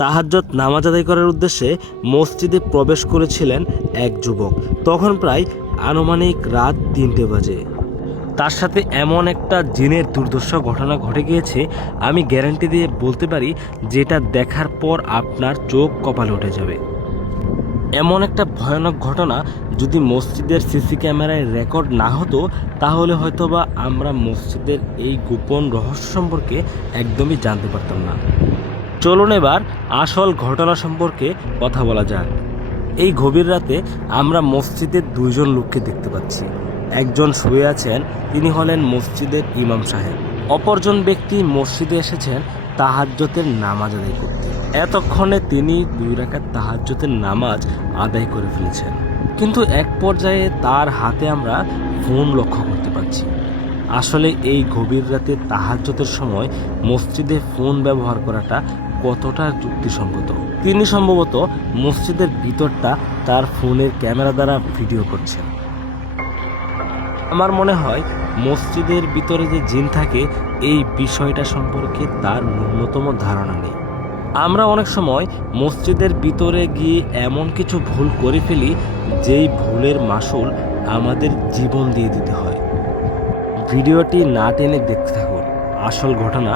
তাহাজ্জুদ নামাজ আদায় করার উদ্দেশ্যে মসজিদে প্রবেশ করেছিলেন এক যুবক। তখন প্রায় আনুমানিক রাত 3টে বাজে। তার সাথে এমন একটা জিনের দুর্দশা ঘটনা ঘটে গিয়েছে, আমি গ্যারান্টি দিয়ে বলতে পারি যেটা দেখার পর আপনার চোখ কপালে উঠে যাবে। এমন একটা ভয়ানক ঘটনা যদি মসজিদের সিসি ক্যামেরায় রেকর্ড না হতো, তাহলে হয়তোবা আমরা মসজিদের এই গোপন রহস্য সম্পর্কে একদমই জানতে পারতাম না। চলুন এবার আসল ঘটনা সম্পর্কে কথা বলা যাক। এই গভীর রাতে আমরা মসজিদের 2জন লোককে দেখতে পাচ্ছি। একজন শুয়ে আছেন, তিনি হলেন মসজিদের ইমাম সাহেব। অপরজন ব্যক্তি মসজিদে এসেছেন তাহাজ্জুদের নামাজ আদায় করতে। এতক্ষণে তিনি 2 রাকাত তাহাজ্জুদের নামাজ আদায় করে ফেলেছেন, কিন্তু এক পর্যায়ে তার হাতে আমরা ফোন লক্ষ্য করতে পারছি। আসলে এই গভীর রাতে তাহাজ্জুদের সময় মসজিদে ফোন ব্যবহার করাটা কতটা যুক্তিসঙ্গত। তিনি সম্ভবত মসজিদের ভিতরটা তার ফোনের ক্যামেরা দ্বারা ভিডিও করছেন। আমার মনে হয় মসজিদের ভিতরে যে জিন থাকে, এই বিষয়টা সম্পর্কে তার ন্যূনতম ধারণা নেই। আমরা অনেক সময় মসজিদের ভিতরে গিয়ে এমন কিছু ভুল করে ফেলি, যেই ভুলের মাসুল আমাদের জীবন দিয়ে দিতে হয়। ভিডিওটি না টেনে দেখতে থাকুন, আসল ঘটনা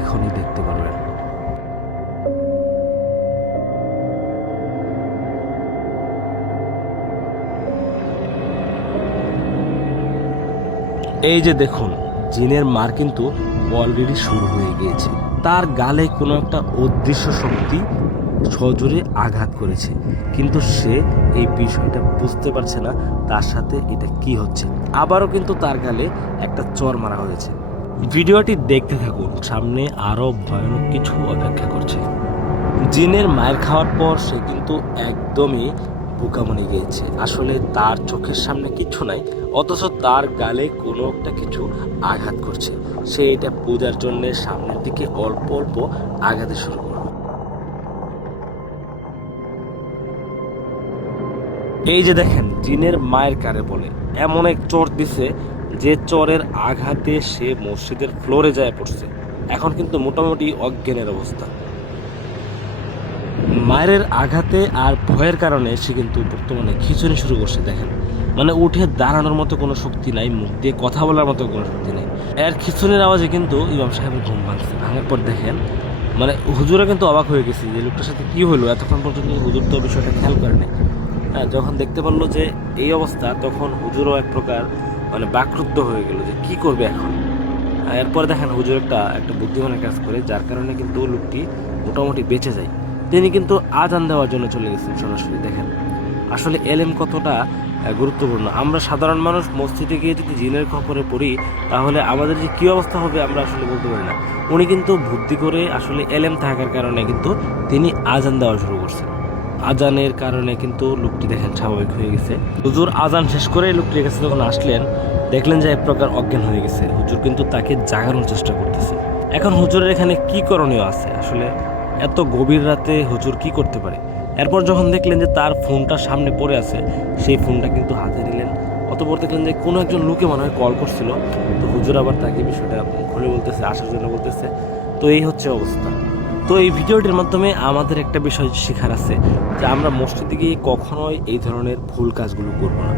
এখনই দেখতে পারবেন। এই যে দেখুন, জিনের মার কিন্তু অলরেডি শুরু হয়ে গিয়েছে। তার গালে কোনো একটা অদৃশ্য শক্তি সজোরে আঘাত করেছে, কিন্তু সে এই বিষয়টা বুঝতে পারছে না তার সাথে এটা কি হচ্ছে। আবারও কিন্তু তার গালে একটা চর মারা হয়েছে। ভিডিওটি দেখতে থাকুন, সামনে আরো ভয়ানক কিছু অপেক্ষা করছে। জিনের মায়ের খাওয়ার পর সে কিন্তু একদমই বোকা মনে গিয়েছে। আসলে তার চোখের সামনে কিছু নাই, অথচ তার গালে কোনো একটা কিছু আঘাত করছে। সে এটা বোঝার জন্য সামনের দিকে অল্প অল্প আঘাতে শুরু করল। এই যে দেখেন, জিনের মায়ের কারে বলে এমন এক চর দিছে, যে চরের আঘাতে সে মসজিদের ফ্লোরে যায় পড়ছে। এখন কিন্তু মোটামুটি অজ্ঞানের অবস্থা। মায়ের আঘাতে আর ভয়ের কারণে সে কিন্তু বর্তমানে খিঁচুনি শুরু করছে। দেখেন, মানে উঠে দাঁড়ানোর মতো কোনো শক্তি নাই, মুখ দিয়ে কথা বলার মতো কোনো শক্তি নেই। এর খিঁচুনির আওয়াজে কিন্তু ইমাম সাহেবের ঘুম ভাঙছে। ভাঙার পর দেখেন, মানে হুজুরা কিন্তু অবাক হয়ে গেছে যে লোকটার সাথে কি হলো। এতক্ষণ পর্যন্ত হুজুর তো বিষয়টা খেয়াল করেনি। যখন দেখতে পারলো যে এই অবস্থা, তখন হুজুরও এক প্রকার মানে বাকরুদ্ধ হয়ে গেল যে কি করবে এখন। এরপরে দেখেন হুজুর একটা বুদ্ধিমানের কাজ করে, যার কারণে কিন্তু লোকটি মোটামুটি বেঁচে যায়। তিনি কিন্তু আজান দেওয়ার জন্য চলে গেছেন সরাসরি। দেখেন আসলে এলেম কতটা গুরুত্বপূর্ণ। আমরা সাধারণ মানুষ মসজিদে গিয়ে যদি জিনের খবরে পড়ি, তাহলে আমাদের যে কী অবস্থা হবে আমরা আসলে বলতে পারি না। উনি কিন্তু বুদ্ধি করে, আসলে এলেম থাকার কারণে কিন্তু তিনি আজান দেওয়া শুরু করছেন। আজানের কারণে কিন্তু লোকটি দেখেন স্বাভাবিক হয়ে গেছে। হুজুর আজান শেষ করে লোকটির কাছে যখন আসলেন, দেখলেন যে এক প্রকার অজ্ঞান হয়ে গেছে। হুজুর কিন্তু তাকে জাগানোর চেষ্টা করতেছে। এখন হুজুরের এখানে কি করণীয় আছে? আসলে এত গভীর রাতে হুজুর কি করতে পারে? এরপর যখন দেখলেন যে তার ফোনটা সামনে পড়ে আছে, সেই ফোনটা কিন্তু হাতে নিলেন। অতঃপর দেখলেন যে কোনো একজন লোকে মনে হয় কল করছিল। তো হুজুর আবার তাকে বিষয়টা খুলে বলতেছে, আসার জন্য বলতেছে। তো এই হচ্ছে অবস্থা। তো এই ভিডিওটির মাধ্যমে আমাদের একটা বিষয় শেখার আছে, যে আমরা মসজিদে গিয়ে কখনোই এই ধরনের ভুল কাজগুলো করবো না।